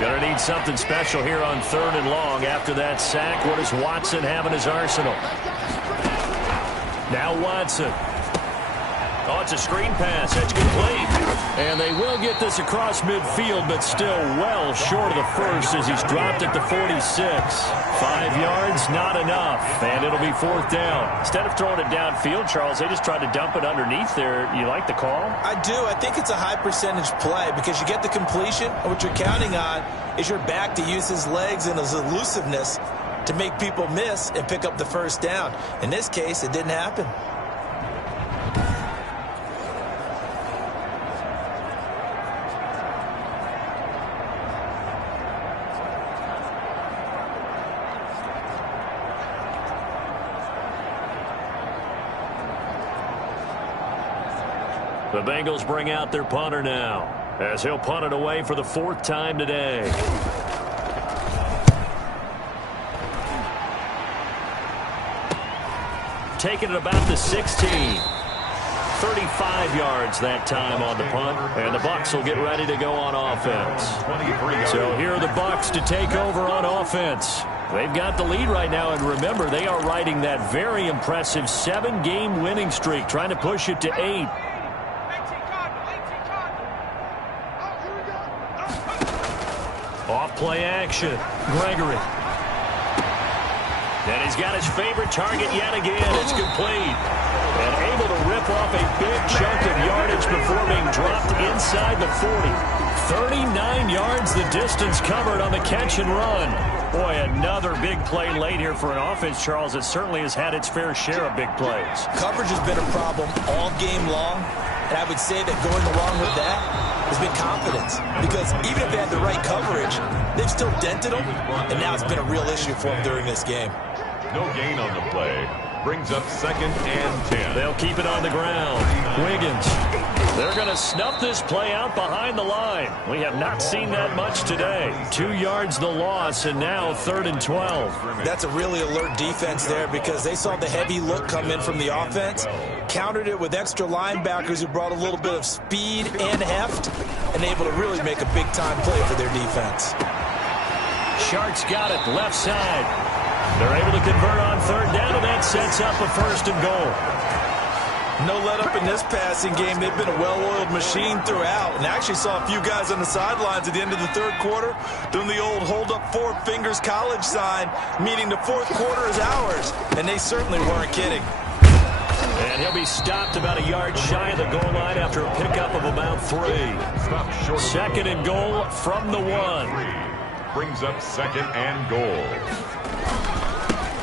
Gonna need something special here on 3rd and long. After that sack, what does Watson have in his arsenal? Now Watson. Oh, it's a screen pass. That's complete. And they will get this across midfield, but still well short of the first as he's dropped at the 46. 5 yards, not enough. And it'll be 4th down. Instead of throwing it downfield, Charles, they just tried to dump it underneath there. You like the call? I do. I think it's a high percentage play because you get the completion, and what you're counting on is your back to use his legs and his elusiveness to make people miss and pick up the first down. In this case, it didn't happen. The Bengals bring out their punter now, as he'll punt it away for the 4th time today. Taking it about the 16. 35 yards that time on the punt, and the Bucs will get ready to go on offense. So here are the Bucs to take over on offense. They've got the lead right now, and remember, they are riding that very impressive 7-game winning streak, trying to push it to 8. Off play action, Gregory. And he's got his favorite target yet again. It's complete. And able to rip off a big chunk of yardage before being dropped inside the 40. 39 yards the distance covered on the catch and run. Boy, another big play late here for an offense, Charles. It certainly has had its fair share of big plays. Coverage has been a problem all game long, and I would say that going along with that has been confidence. Because even if they had the right coverage, they've still dented them, and now it's been a real issue for them during this game. No gain on the play. Brings up 2nd and 10. They'll keep it on the ground. Wiggins. They're going to snuff this play out behind the line. We have not seen that much today. 2 yards the loss, and now 3rd and 12. That's a really alert defense there because they saw the heavy look come in from the offense, countered it with extra linebackers who brought a little bit of speed and heft, and able to really make a big-time play for their defense. Sharks got it, left side. They're able to convert on 3rd down, and that sets up a 1st and goal. No let up in this passing game. They've been a well-oiled machine throughout. And I actually saw a few guys on the sidelines at the end of the 3rd quarter doing the old hold up 4 fingers college sign, meaning the 4th quarter is ours. And they certainly weren't kidding. And he'll be stopped about a yard shy of the goal line after a pickup of about 3. 2nd and goal from the 1. Brings up 2nd and goal.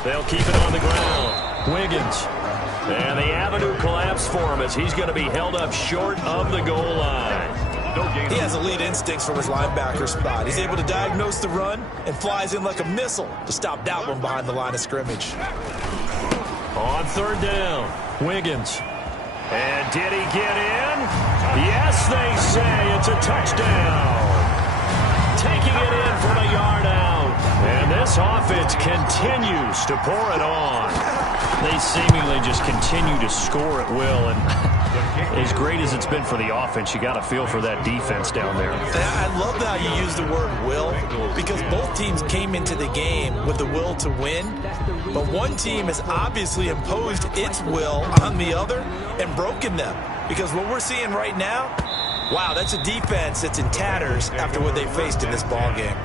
They'll keep it on the ground. Wiggins. And the avenue collapsed for him as he's going to be held up short of the goal line. He has elite instincts from his linebacker spot. He's able to diagnose the run and flies in like a missile to stop that one behind the line of scrimmage. On third down, Wiggins. And did he get in? Yes, they say it's a touchdown. Taking it in from a yard out. And this offense continues to pour it on. They seemingly just continue to score at will. And as great as it's been for the offense, you got to feel for that defense down there. I love how you use the word will, because both teams came into the game with the will to win. But one team has obviously imposed its will on the other and broken them. Because what we're seeing right now, wow, that's a defense that's in tatters after what they faced in this ball game.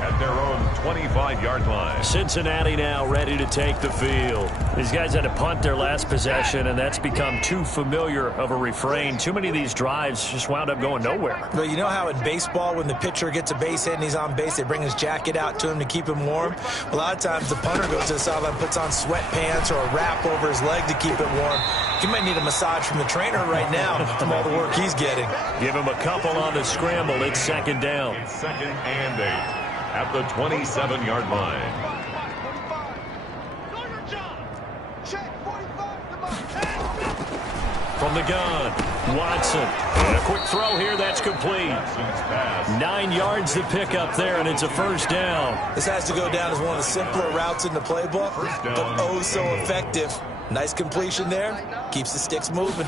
At their own 25-yard line. Cincinnati now ready to take the field. These guys had to punt their last possession, and that's become too familiar of a refrain. Too many of these drives just wound up going nowhere. But you know how in baseball, when the pitcher gets a base hit and he's on base, they bring his jacket out to him to keep him warm? A lot of times the punter goes to the sideline, puts on sweatpants or a wrap over his leg to keep it warm. He might need a massage from the trainer right now from all the work he's getting. Give him a couple on the scramble. It's second down. It's 2nd and 8 at the 27-yard line. From the gun, Watson. And a quick throw here, that's complete. 9 yards to pick up there, and it's a first down. This has to go down as one of the simpler routes in the playbook, but oh so effective. Nice completion there. Keeps the sticks moving.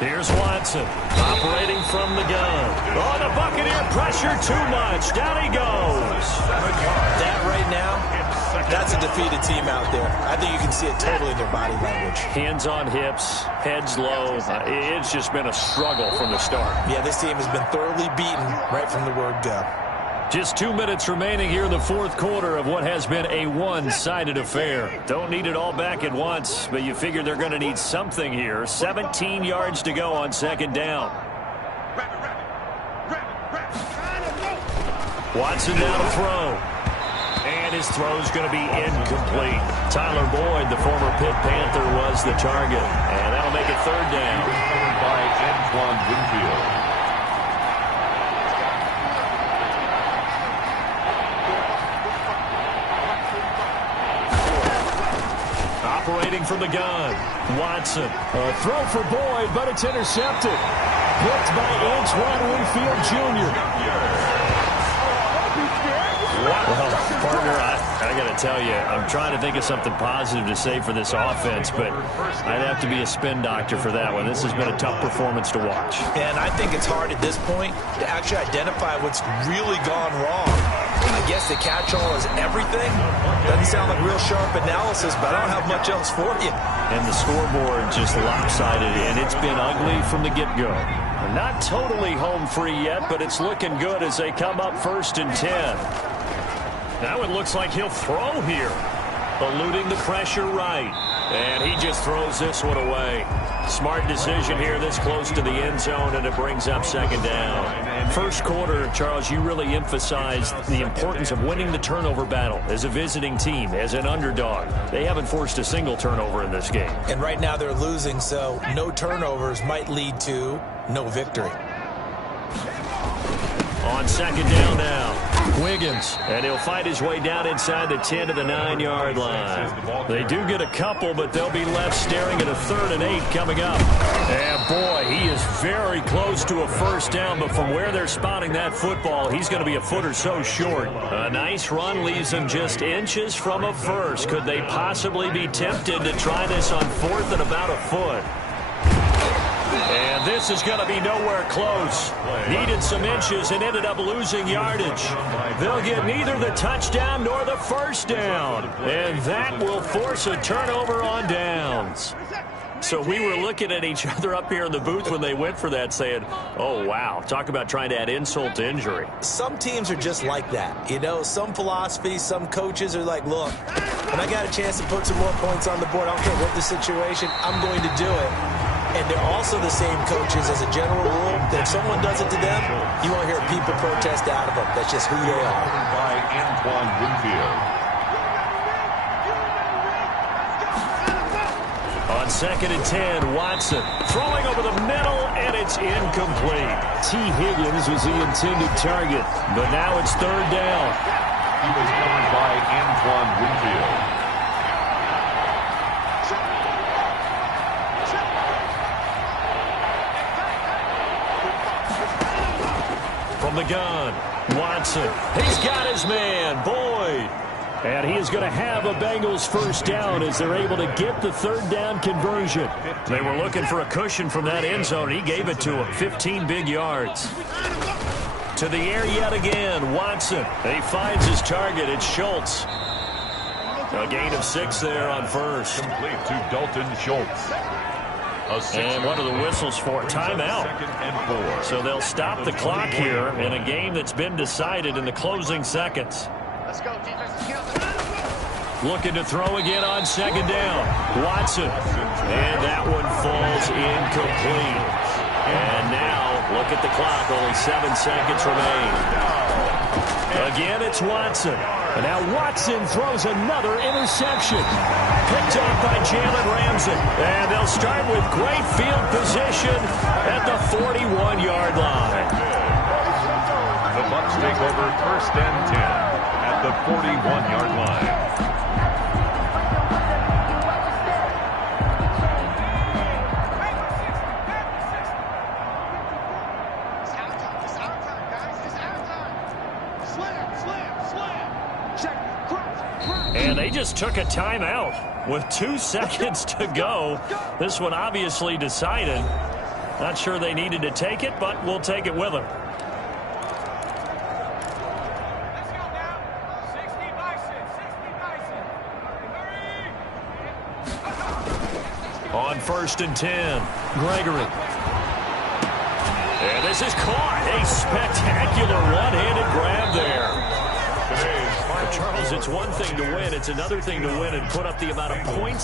Here's Watson, operating from the gun. Oh, the Buccaneer pressure too much. Down he goes. That right now, that's a defeated team out there. I think you can see it totally in their body language. Hands on hips, heads low. It's just been a struggle from the start. Yeah, this team has been thoroughly beaten right from the word go. Just 2 minutes remaining here in the fourth quarter of what has been a one-sided affair. Don't need it all back at once, but you figure they're going to need something here. 17 yards to go on second down. Watson now to throw. And his throw's going to be incomplete. Tyler Boyd, the former Pitt Panther, was the target. And that'll make it third down. By Antoine Winfield. Operating from the gun, Watson. A throw for Boyd, but it's intercepted. Picked by Antoine Winfield Jr. Well, partner, I got to tell you, I'm trying to think of something positive to say for this offense, but I'd have to be a spin doctor for that one. This has been a tough performance to watch. And I think it's hard at this point to actually identify what's really gone wrong. I guess the catch-all is everything. Doesn't sound like real sharp analysis, but I don't have much else for you. And the scoreboard just lopsided, and it's been ugly from the get-go. Not totally home free yet, but it's looking good as they come up 1st and 10. Now it looks like he'll throw here. Eluding the pressure right. And he just throws this one away. Smart decision here this close to the end zone, and it brings up second down. First quarter, Charles, you really emphasized the importance of winning the turnover battle as a visiting team, as an underdog. They haven't forced a single turnover in this game. And right now they're losing, so no turnovers might lead to no victory. On second down now, Wiggins. And he'll fight his way down inside the 10 to the 9-yard line. They do get a couple, but they'll be left staring at a 3rd and 8 coming up. And boy, he is very close to a first down, but from where they're spotting that football, he's going to be a foot or so short. A nice run leaves him just inches from a first. Could they possibly be tempted to try this on 4th and about a foot? And this is going to be nowhere close. Needed some inches and ended up losing yardage. They'll get neither the touchdown nor the first down. And that will force a turnover on downs. So we were looking at each other up here in the booth when they went for that saying, oh, wow, talk about trying to add insult to injury. Some teams are just like that. You know, some philosophies, some coaches are like, look, when I got a chance to put some more points on the board, I don't care what the situation, I'm going to do it. And they're also the same coaches as a general rule that if someone does it to them, you won't hear people protest out of them. That's just who they are. By Antoine Winfield. On 2nd and 10, Watson throwing over the middle, and it's incomplete. T. Higgins was the intended target, but now it's 3rd down. He was covered by Antoine Winfield. From the gun, Watson. He's got his man, Boyd. And he is going to have a Bengals first down as they're able to get the 3rd down conversion. They were looking for a cushion from that end zone. He gave it to him. 15 big yards. To the air yet again, Watson. He finds his target. It's Schultz. A gain of 6 there on first. Complete to Dalton Schultz. And one of the whistles for timeout. 2nd and 4. So they'll stop the clock here in a game that's been decided in the closing seconds. Let's go, defense. Looking to throw again on 2nd down. Watson. And that one falls incomplete. And now, look at the clock. Only 7 seconds remain. Again, it's Watson. And now Watson throws another interception. Picked off by Jalen Ramsey. And they'll start with great field position at the 41-yard line. The Bucs take over 1st and 10 at the 41-yard line. And they just took a timeout with 2 seconds to go. This one obviously decided. Not sure they needed to take it, but we'll take it with them. On 1st and 10, Gregory. And this is caught. A spectacular one-handed grab there. Charles, it's one thing to win. It's another thing to win and put up the amount of points